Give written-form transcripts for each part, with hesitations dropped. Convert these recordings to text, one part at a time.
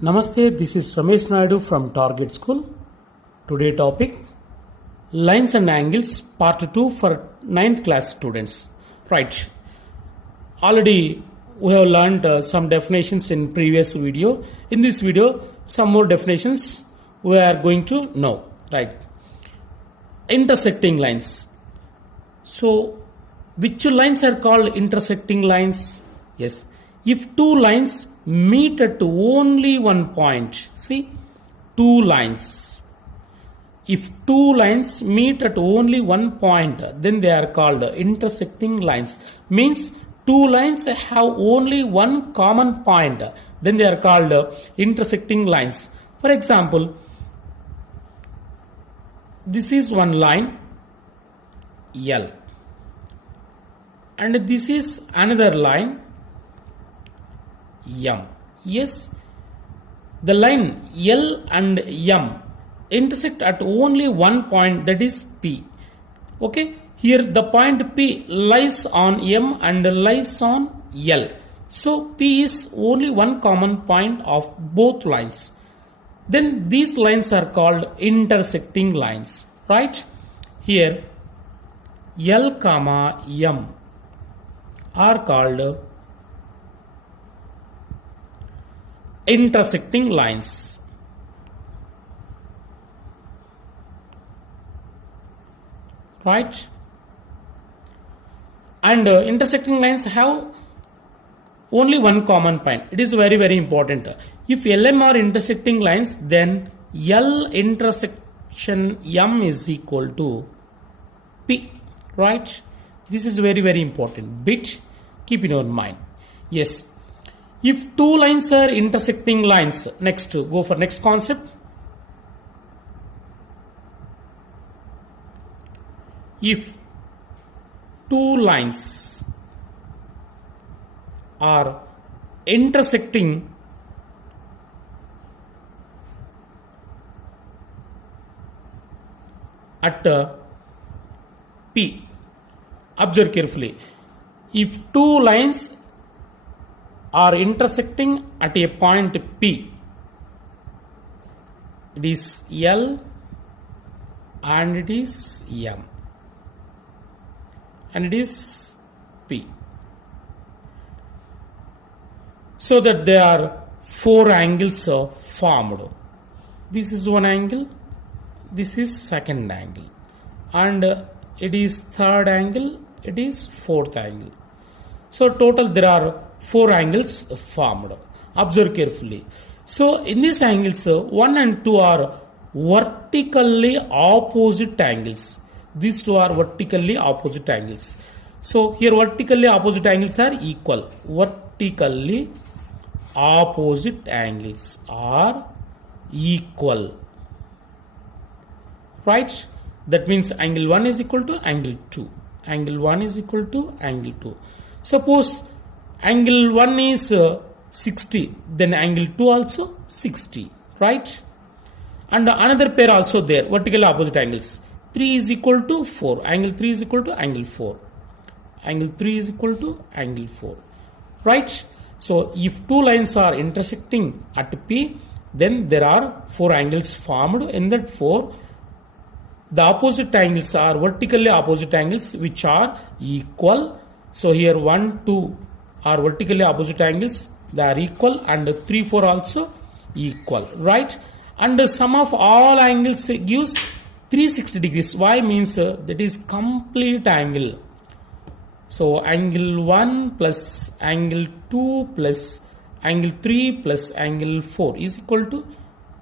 Namaste, this is Ramesh Naidu from Target School. Today topic Lines and Angles Part 2 for 9th class students. Right. Already we have learned some definitions in previous video. In this video some more definitions we are going to know. Right. Intersecting lines. So which lines are called intersecting lines? Yes. If two lines meet at only one point, see, two lines. If two lines meet at only one point, then they are called intersecting lines. Means two lines have only one common point, then they are called intersecting lines. For example, this is one line L, and this is another line M. Yes, the line L and M intersect at only one point, that is P. Okay, here the point P lies on M and lies on L. So P is only one common point of both lines. Then these lines are called intersecting lines. Right? Here L comma M are called intersecting lines. Right? And intersecting lines have only one common point. It is very, very important. If LM are intersecting lines, then L intersection M is equal to P. Right? This is very, very important bit. Keep in your mind. Yes. If two lines are intersecting lines, next go for next concept. If two lines are intersecting at P, observe carefully. If two lines are intersecting at a point P, it is L and it is M and it is P, so that there are four angles formed. This is one angle, this is second angle, and it is third angle, it is fourth angle. So total there are four angles formed. Observe carefully. So in these angles 1 and 2 are vertically opposite angles. These two are vertically opposite angles. So here vertically opposite angles are equal. Vertically opposite angles are equal. Right? That means angle 1 is equal to angle 2. Angle 1 is equal to angle 2. Suppose angle 1 is 60, then angle 2 also 60, right? And another pair also there, vertically opposite angles. 3 is equal to 4, angle 3 is equal to angle 4. Angle 3 is equal to angle 4, right? So if two lines are intersecting at P, then there are four angles formed. In that four, the opposite angles are vertically opposite angles which are equal. So here 1, 2 are vertically opposite angles, they are equal, and 3, 4 also equal, right? And the sum of all angles gives 360 degrees. Why? Means that is complete angle. So angle 1 plus angle 2 plus angle 3 plus angle 4 is equal to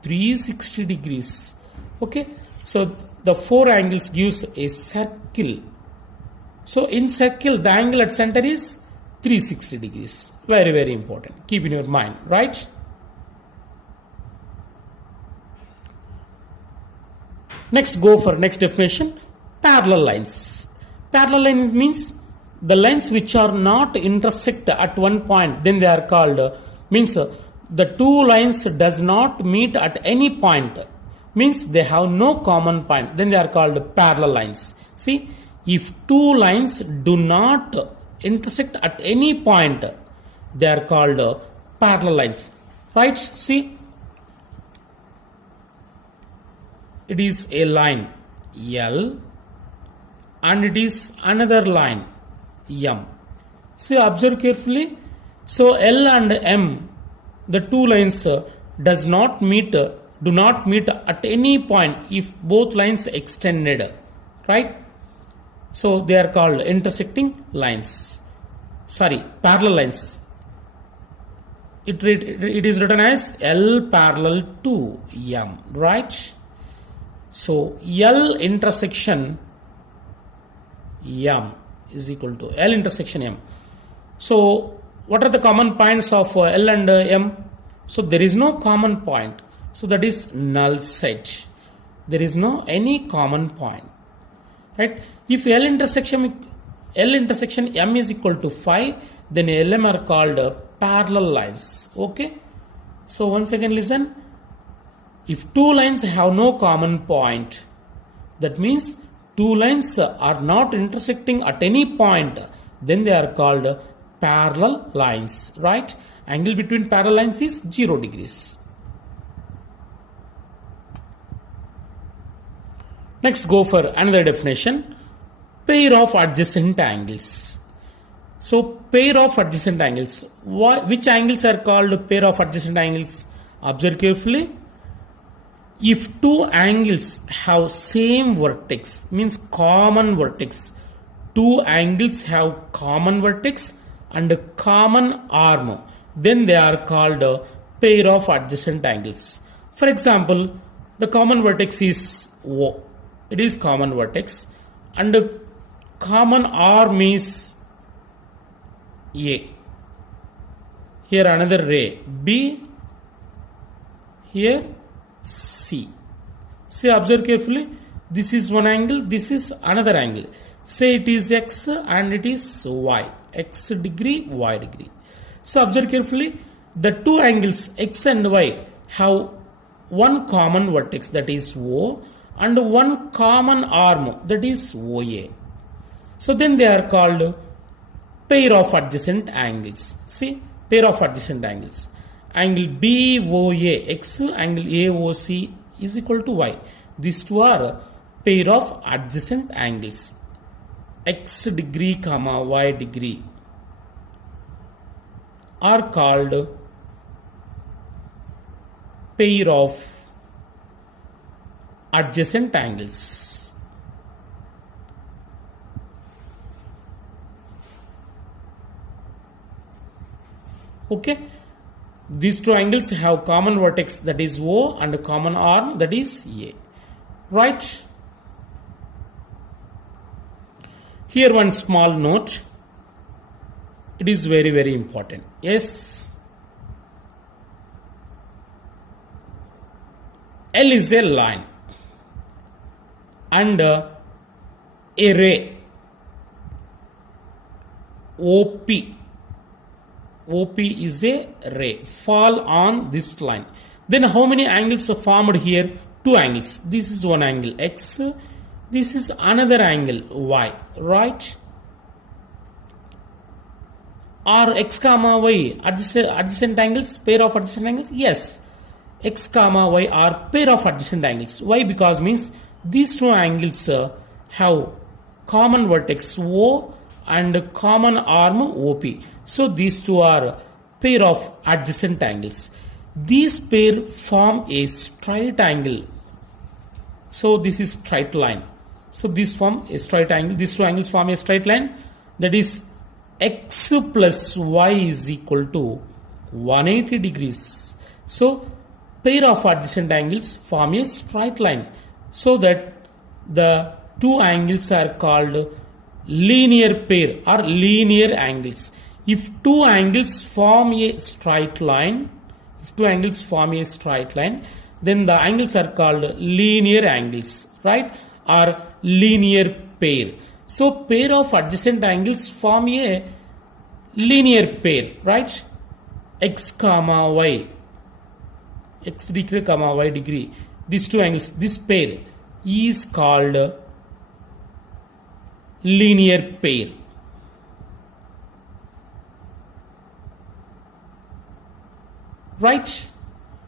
360 degrees. Okay, so the four angles gives a circle. So in circle the angle at center is 360 degrees. Very, very important. Keep in your mind, right? Next, go for next definition. Parallel lines. Parallel line means the lines which are not intersect at one point, then they are called, means the two lines does not meet at any point, means they have no common point, then they are called parallel lines. See, if two lines do not intersect at any point, they are called parallel lines. Right? See, it is a line L and it is another line M. See, observe carefully. So L and M, the two lines do not meet at any point if both lines extended, right? So they are called intersecting lines. Sorry, parallel lines. It is written as L parallel to M, right? So L intersection M is equal to L intersection M. So what are the common points of L and M? So there is no common point. So that is null set. There is no any common point, right? If L intersection M is equal to 5, then LM are called parallel lines. Okay. So once again listen. If two lines have no common point, that means two lines are not intersecting at any point, then they are called parallel lines, right? Angle between parallel lines is 0 degrees. Next, go for another definition. Pair of adjacent angles. So pair of adjacent angles. Which angles are called pair of adjacent angles? Observe carefully. If two angles have same vertex, means common vertex, two angles have common vertex and a common arm, then they are called a pair of adjacent angles. For example, the common vertex is O. It is common vertex and the common arm is A. Here another ray B. Here C. See, observe carefully. This is one angle, this is another angle. Say it is X and it is Y. X degree, Y degree. So observe carefully. The two angles X and Y have one common vertex, that is O, and one common arm, that is OA. So then they are called pair of adjacent angles. See, pair of adjacent angles. Angle BOA X, angle AOC is equal to Y. These two are pair of adjacent angles. X degree comma Y degree are called pair of adjacent angles. Okay. These two angles have common vertex, that is O, and a common arm, that is A. Right? Here one small note. It is very, very important. Yes. L is a line and a ray OP is a ray fall on this line. Then how many angles are formed here? Two angles. This is one angle X. This is another angle Y. Right? Are X comma Y adjacent angles? Pair of adjacent angles? Yes. X comma Y are pair of adjacent angles. Why? Because means these two angles have common vertex O and common arm OP. So these two are pair of adjacent angles. These pair form a straight angle. So this is straight line. So these form a straight angle. These two angles form a straight line. That is X plus Y is equal to 180 degrees. So pair of adjacent angles form a straight line. So that the two angles are called linear pair or linear angles. If two angles form a straight line, then the angles are called linear angles, right? Or linear pair. So pair of adjacent angles form a linear pair, right? X comma Y, X degree comma Y degree. These two angles, this pair is called linear pair. Right?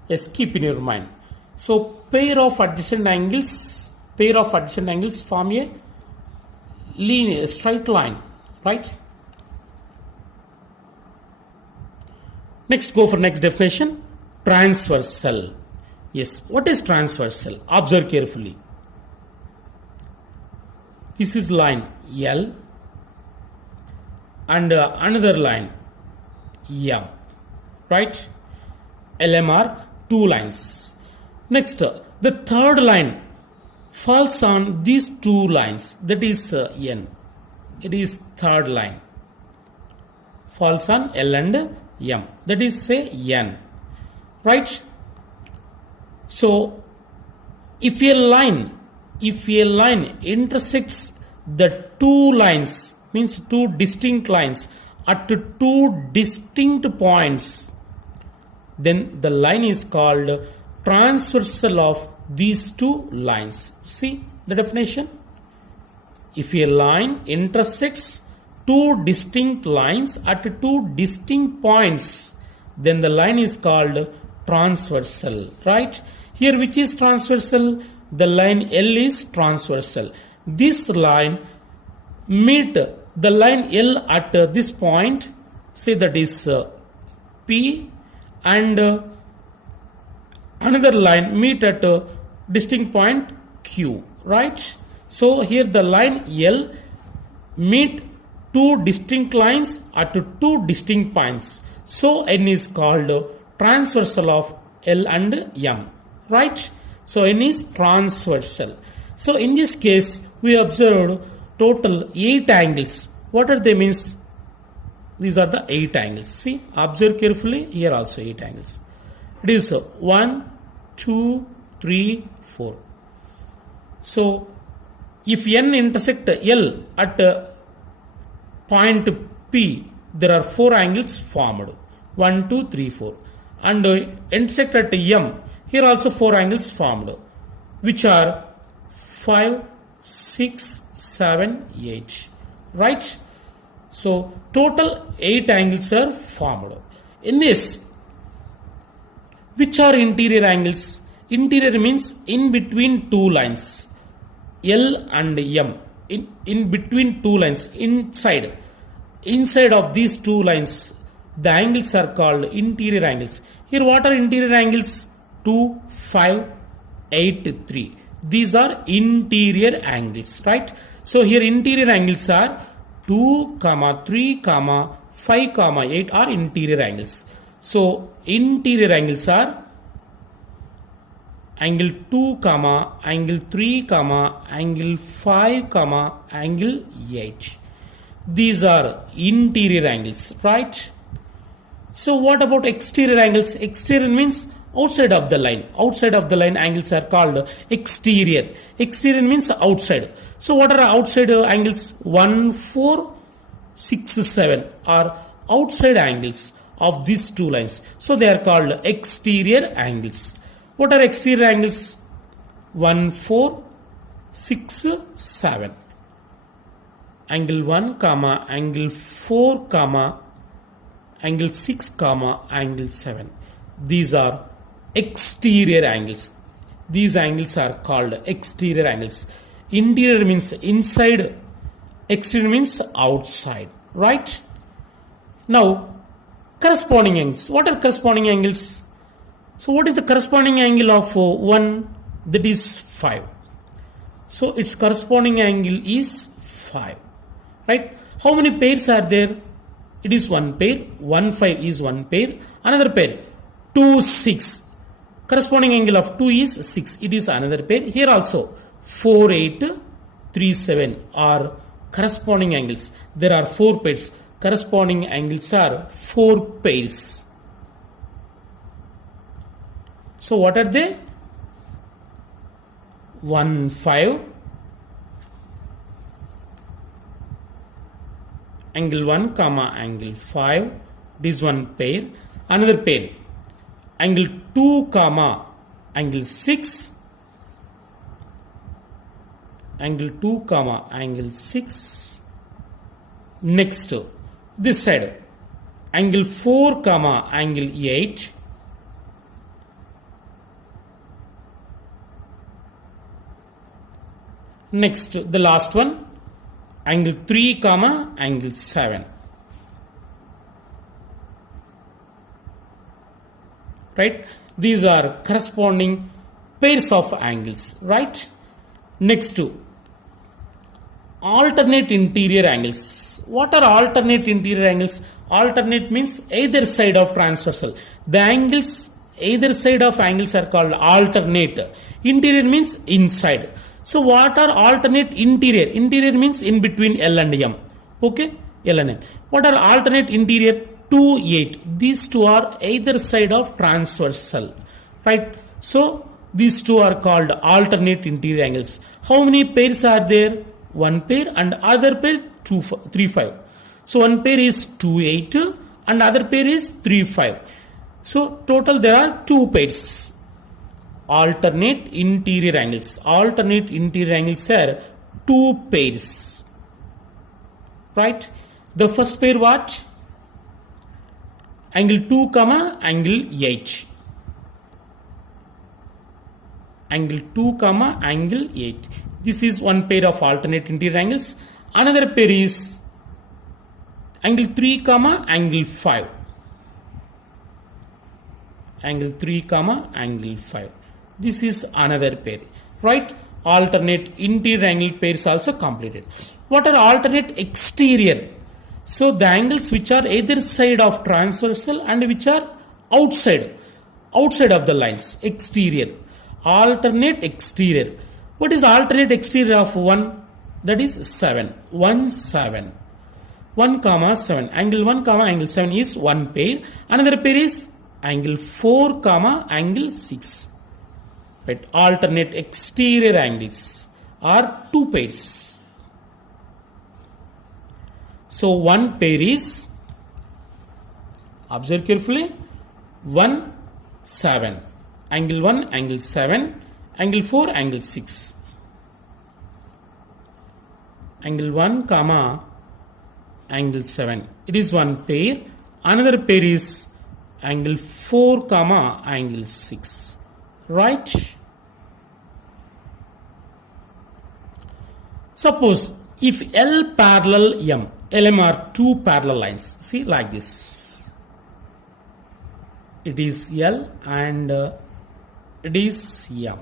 Yes, keep in your mind. So pair of adjacent angles form a linear straight line, right? Next, go for next definition. Transversal. Yes, what is transversal? Observe carefully. This is line L and another line M, right? LM are two lines. Next, the third line falls on these two lines, that is N. It is third line. Falls on L and M, that is say N, right? So if a line intersects the two lines, means two distinct lines at two distinct points, then the line is called transversal of these two lines. See the definition. If a line intersects two distinct lines at two distinct points, then the line is called transversal, right? Here which is transversal? The line L is transversal. This line meet the line L at this point, say that is P, and another line meet at a distinct point Q, right? So here the line L meet two distinct lines at two distinct points. So N is called transversal of L and M, right? So N is transversal. So in this case we observed total 8 angles. What are they means? These are the 8 angles. See, observe carefully. Here also 8 angles. It is 1, 2, 3, 4. So if N intersect L at point P, there are 4 angles formed. 1, 2, 3, 4. And intersect at M, here also 4 angles formed, which are 5, 6, 7, 8. Right? So total 8 angles are formed. In this, which are interior angles? Interior means in between two lines, L and M. In between two lines, inside of these two lines, the angles are called interior angles. Here what are interior angles? 2, 5, 8, 3. These are interior angles, right? So here interior angles are 2, 3, 5, 8 are interior angles. So interior angles are angle 2, angle 3, angle 5, angle 8. These are interior angles, right? So what about exterior angles? Exterior means outside of the line. Outside of the line angles are called exterior. Exterior means outside. So what are outside angles? 1, 4, 6, 7 are outside angles of these two lines. So they are called exterior angles. What are exterior angles? 1, 4, 6, 7. Angle 1, angle 4, angle 6, angle 7. These are exterior angles. These angles are called exterior angles. Interior means inside, exterior means outside, right? Now corresponding angles. What are corresponding angles? So what is the corresponding angle of 1? That is 5. So its corresponding angle is 5, right? How many pairs are there? It is one pair. 1, 5 is one pair. Another pair 2, 6. Corresponding angle of 2 is 6. It is another pair. Here also 4, 8, 3, 7 are corresponding angles. There are 4 pairs. Corresponding angles are 4 pairs. So what are they? 1, 5. Angle 1, angle 5. This one pair. Another pair. Angle 2, angle 6. Angle 2, angle 6. Next, this side. Angle 4, angle 8. Next, the last one, angle 3 comma angle 7. Right? These are corresponding pairs of angles. Right? Next to alternate interior angles. What are alternate interior angles? Alternate means either side of transversal. The angles either side of angles are called alternate. Interior means inside. So what are alternate interior? Interior means in between L and M. Okay? L and M. What are alternate interior? 2, 8. These two are either side of transversal. Right? So these two are called alternate interior angles. How many pairs are there? One pair and other pair 2, 3, 5. So one pair is 2, 8 and other pair is 3, 5. So total there are 2 pairs. Alternate interior angles. Alternate interior angles are 2 pairs. Right? The first pair what? Angle 2 comma angle 8. Angle 2 comma angle 8. This is one pair of alternate interior angles. Another pair is angle 3 comma angle 5. Angle 3 comma angle 5. This is another pair. Right? Alternate interior angle pairs also completed. What are alternate exterior? So the angles which are either side of transversal and which are outside of the lines. Exterior. Alternate exterior. What is the alternate exterior of 1? That is 7. 1, 7. 1 comma 7. Angle 1 comma angle 7 is one pair. Another pair is angle 4 comma angle 6. Right? Alternate exterior angles are 2 pairs. So one pair is, observe carefully, 1, 7. Angle 1, angle 7. Angle 4, angle 6. Angle 1 comma angle 7. It is one pair. Another pair is angle 4 comma angle 6. Right? Suppose if L parallel M, LM are 2 parallel lines. See, like this. It is L and it is M.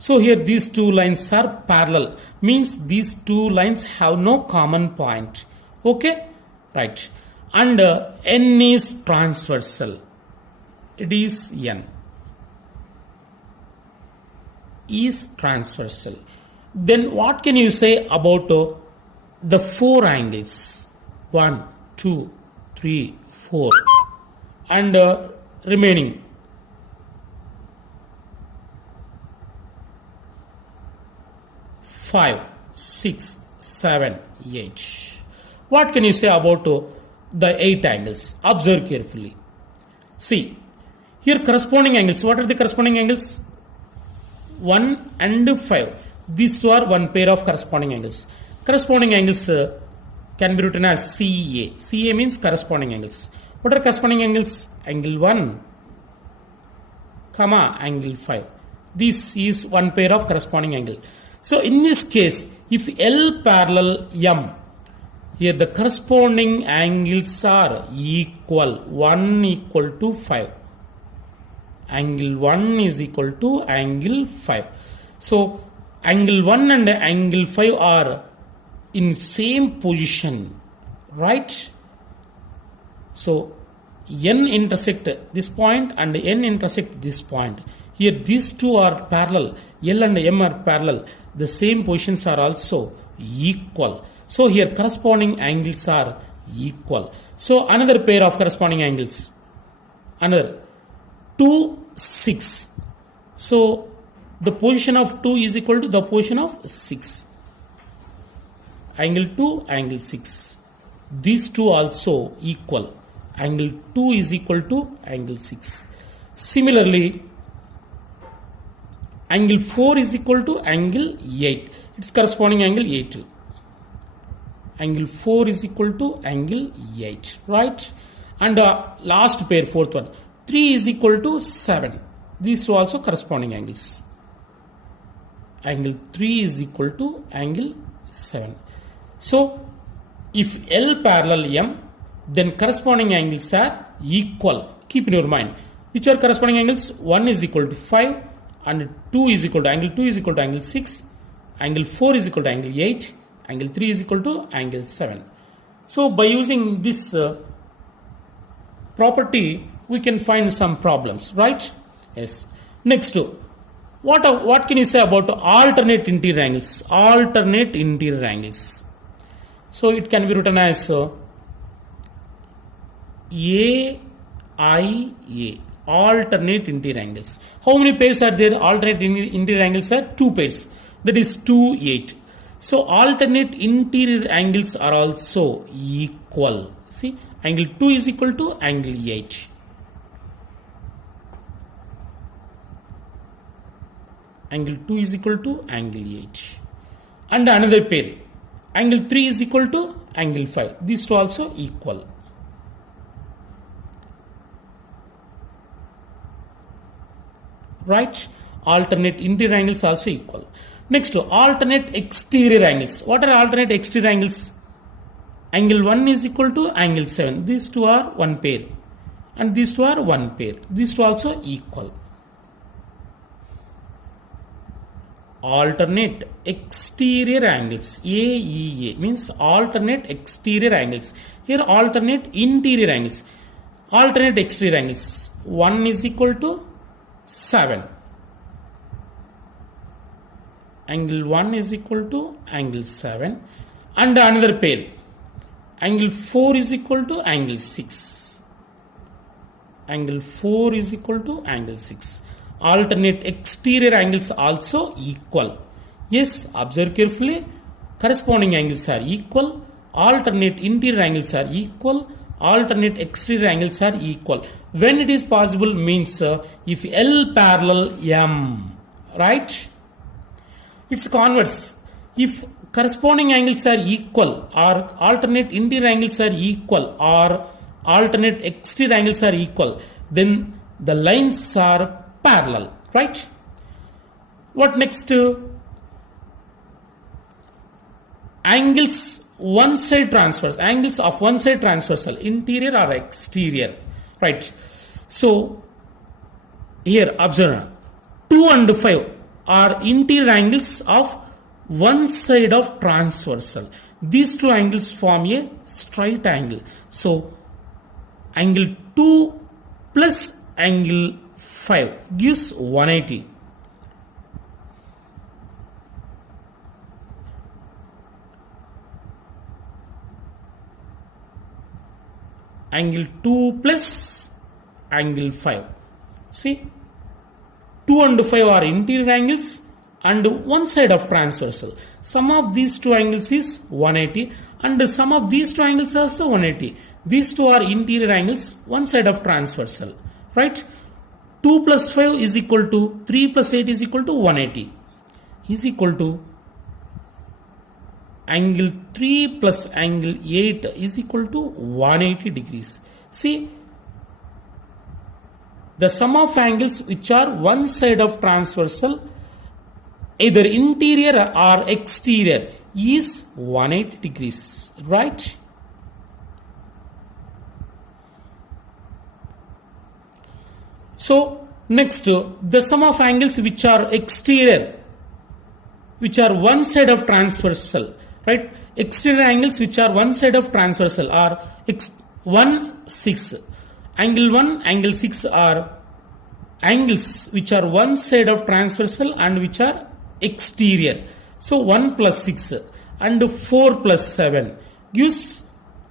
So here these 2 lines are parallel. Means these 2 lines have no common point. Okay? Right. And N is transversal. It is N. Is transversal. Then what can you say about the 4 angles? 1, 2, 3, 4. And remaining 5, 6, 7, 8. What can you say about the 8 angles? Observe carefully. See, here corresponding angles. What are the corresponding angles? 1 and 5. These two are one pair of corresponding angles. Corresponding angles can be written as CA. CA means corresponding angles. What are corresponding angles? Angle 1, comma, angle 5. This is one pair of corresponding angle. So in this case, if L parallel M, here the corresponding angles are equal. 1 equal to 5. Angle 1 is equal to angle 5. So angle 1 and angle 5 are in same position, right? So N intersect this point and N intersect this point. Here these two are parallel. L and M are parallel. The same positions are also equal. So here corresponding angles are equal. So another pair of corresponding angles. Another 2, 6. So the position of 2 is equal to the position of 6. Angle 2, angle 6. These two also equal. Angle 2 is equal to angle 6. Similarly, angle 4 is equal to angle 8. Its corresponding angle 8. Angle 4 is equal to angle 8. Right? And last pair, fourth one. 3 is equal to 7. These two also corresponding angles. angle 3 is equal to angle 7. So if L parallel M, then corresponding angles are equal. Keep in your mind which are corresponding angles. 1 is equal to 5 and 2 is equal to angle 2 is equal to angle 6, angle 4 is equal to angle 8, angle 3 is equal to angle 7. So by using this property we can find some problems, right? Yes. Next, what can you say about alternate interior angles? Alternate interior angles. So it can be written as AIA, alternate interior angles. How many pairs are there? Alternate interior angles are 2 pairs. That is 2, 8. So alternate interior angles are also equal. See, angle 2 is equal to angle 8. Angle 2 is equal to angle 8. And another pair, angle 3 is equal to angle 5. These two also equal. Right? Alternate interior angles also equal. Next, alternate exterior angles. What are alternate exterior angles? Angle 1 is equal to angle 7. These two are one pair. And these two are one pair. These two also equal. Alternate exterior angles, AEA, means alternate exterior angles. Here alternate interior angles. Alternate exterior angles. 1 is equal to 7. Angle 1 is equal to angle 7. And another pair. Angle 4 is equal to angle 6. Angle 4 is equal to angle 6. Alternate exterior angles also equal. Yes, observe carefully. Corresponding angles are equal. Alternate interior angles are equal. Alternate exterior angles are equal. When it is possible means if L parallel M, right? It's converse. If corresponding angles are equal or alternate interior angles are equal or alternate exterior angles are equal, then the lines are parallel, right? What next? Angles one side transverse, angles of one side transversal, interior or exterior, right? So here observe 2 and 5 are interior angles of one side of transversal. These two angles form a straight angle. So angle 2 plus angle 5 gives 180. Angle 2 plus angle 5. See, 2 and 5 are interior angles and one side of transversal. Sum of these two angles is 180 and sum of these two angles also 180. These two are interior angles, one side of transversal, right? 2 plus 5 is equal to 3 plus 8 is equal to 180 is equal to angle 3 plus angle 8 is equal to 180 degrees. See, the sum of angles which are one side of transversal, either interior or exterior, is 180 degrees, right? So next, the sum of angles which are exterior, which are one side of transversal, right? Exterior angles which are one side of transversal are 1, 6. Angle 1, angle 6 are angles which are one side of transversal and which are exterior. So 1 plus 6 and 4 plus 7 gives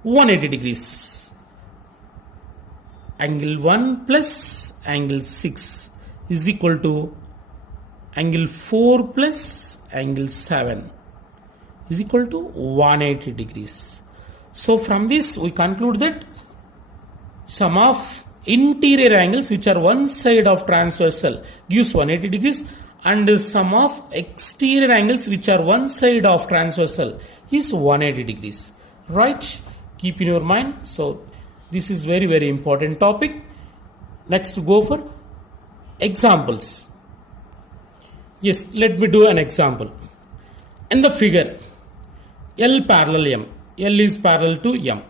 180 degrees. Angle 1 plus angle 6 is equal to angle 4 plus angle 7 is equal to 180 degrees. So from this we conclude that sum of interior angles which are one side of transversal gives 180 degrees and sum of exterior angles which are one side of transversal is 180 degrees, right? Keep in your mind. So this is very, very important topic. Next, go for examples. Yes, let me do an example. In the figure, L parallel M, L is parallel to M,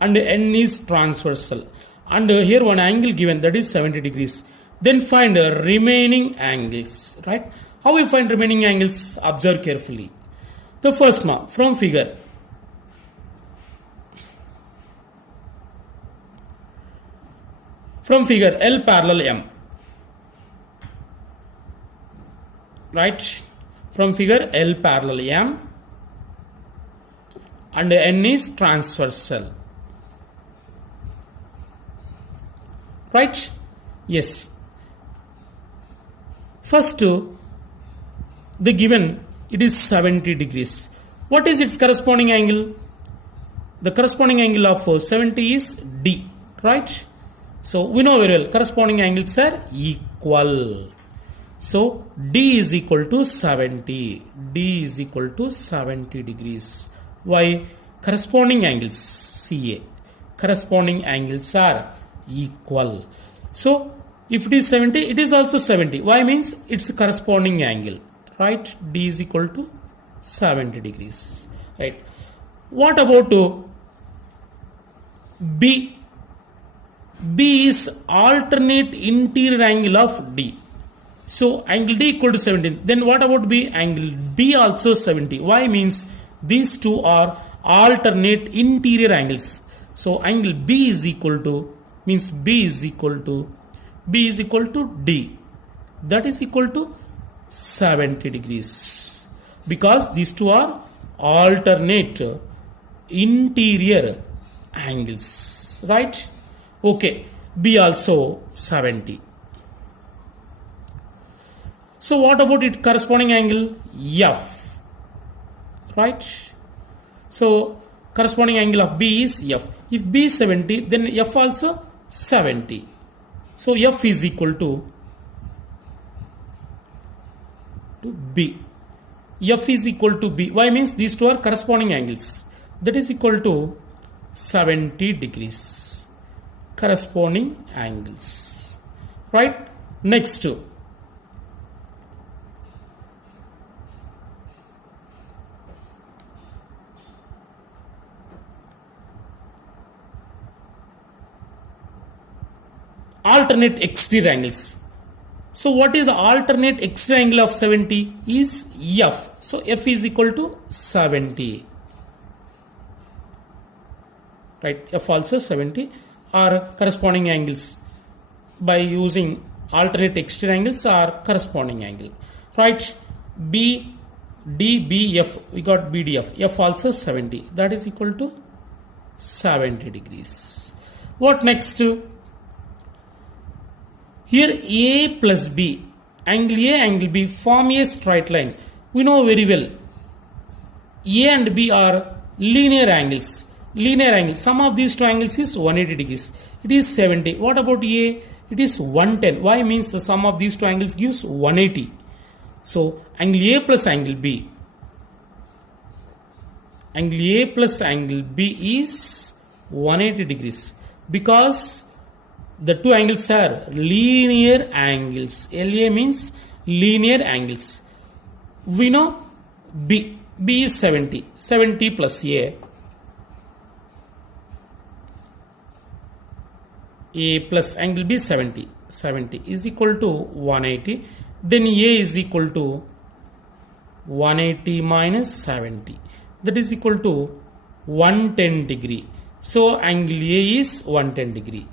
and N is transversal, and here one angle given, that is 70 degrees. Then find remaining angles, right? How we find remaining angles? Observe carefully. The first one from figure. From figure, L parallel M, right? From figure, L parallel M and N is transversal, right? Yes. First, the given, it is 70 degrees. What is its corresponding angle? The corresponding angle of 70 is D, right? So we know very well corresponding angles are equal. So D is equal to 70. D is equal to 70 degrees. Why? Corresponding angles, CA, corresponding angles are equal. So if it is 70, it is also 70. Why? Means it's a corresponding angle, right? D is equal to 70 degrees, right? What about B? B is alternate interior angle of D. So angle D equal to 70. Then what about B? Angle B also 70. Why? Means these two are alternate interior angles. So angle B is equal to, means B is equal to D. That is equal to 70 degrees. Because these two are alternate interior angles, right? Okay, B also 70. So what about its corresponding angle? F, right? So corresponding angle of B is F. If B is 70, then F also 70. So F is equal to B. F is equal to B. Why? Means these two are corresponding angles. That is equal to 70 degrees. Corresponding angles, right? Next, alternate exterior angles. So what is the alternate exterior angle of 70? Is F. So F is equal to 70, right? F also 70 are corresponding angles. By using alternate exterior angles are corresponding angle, right? B, D, B, F, we got BDF. F also 70. That is equal to 70 degrees. What next? Here A plus B, angle A, angle B form a straight line. We know very well A and B are linear angles. Linear angle, sum of these two angles is 180 degrees. It is 70. What about A? It is 110. Why? Means the sum of these two angles gives 180. So angle A plus angle B, angle A plus angle B is 180 degrees, because the two angles are linear angles. LA means linear angles. We know B is 70. 70 plus A plus angle B 70. 70 is equal to 180. Then A is equal to 180 minus 70. That is equal to 110 degree. So angle A is 110 degree.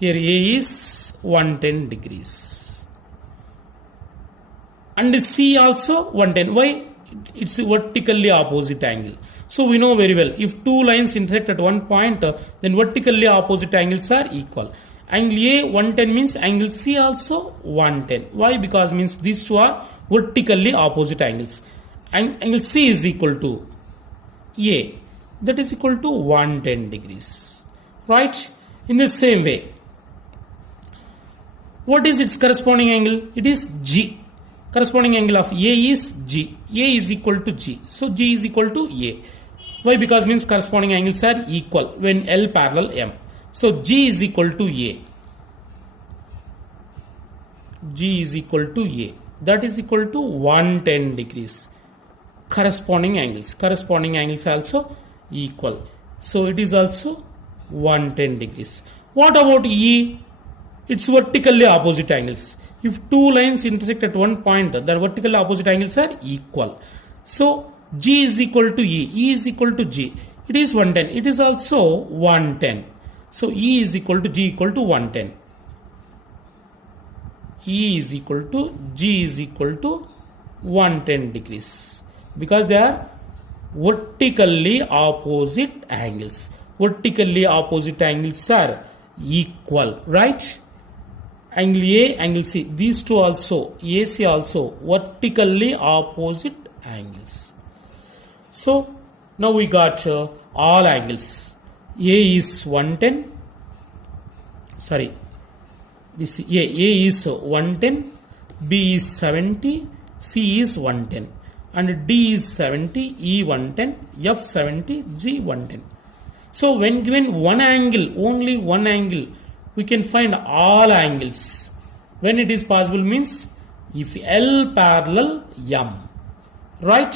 Here A is 110 degrees. And C also 110. Why? It's vertically opposite angle. So we know very well, if two lines intersect at one point, then vertically opposite angles are equal. Angle A 110 means angle C also 110. Why? Because means these two are vertically opposite angles. Angle C is equal to A. That is equal to 110 degrees. Right? In the same way, what is its corresponding angle? It is G. Corresponding angle of A is G. A is equal to G. So G is equal to A. Why? Because means corresponding angles are equal when L parallel M. So G is equal to A. G is equal to A. that is equal to 110 degrees. Corresponding angles also equal. So it is also 110 degrees. What about E? It's vertically opposite angles. If two lines intersect at one point, the vertically opposite angles are equal. So G is equal to E is equal to G. It is 110. It is also 110. So E is equal to G equal to 110. E is equal to G is equal to 110 degrees. Because they are vertically opposite angles. Vertically opposite angles are equal, right? Angle A, angle C, these two also, AC also vertically opposite angles. So now we got all angles. A is 110. Sorry, this A is 110, B is 70, C is 110, and D is 70, E 110, F 70, G 110. So when given one angle, only one angle, we can find all angles. When it is possible means if L parallel M, right?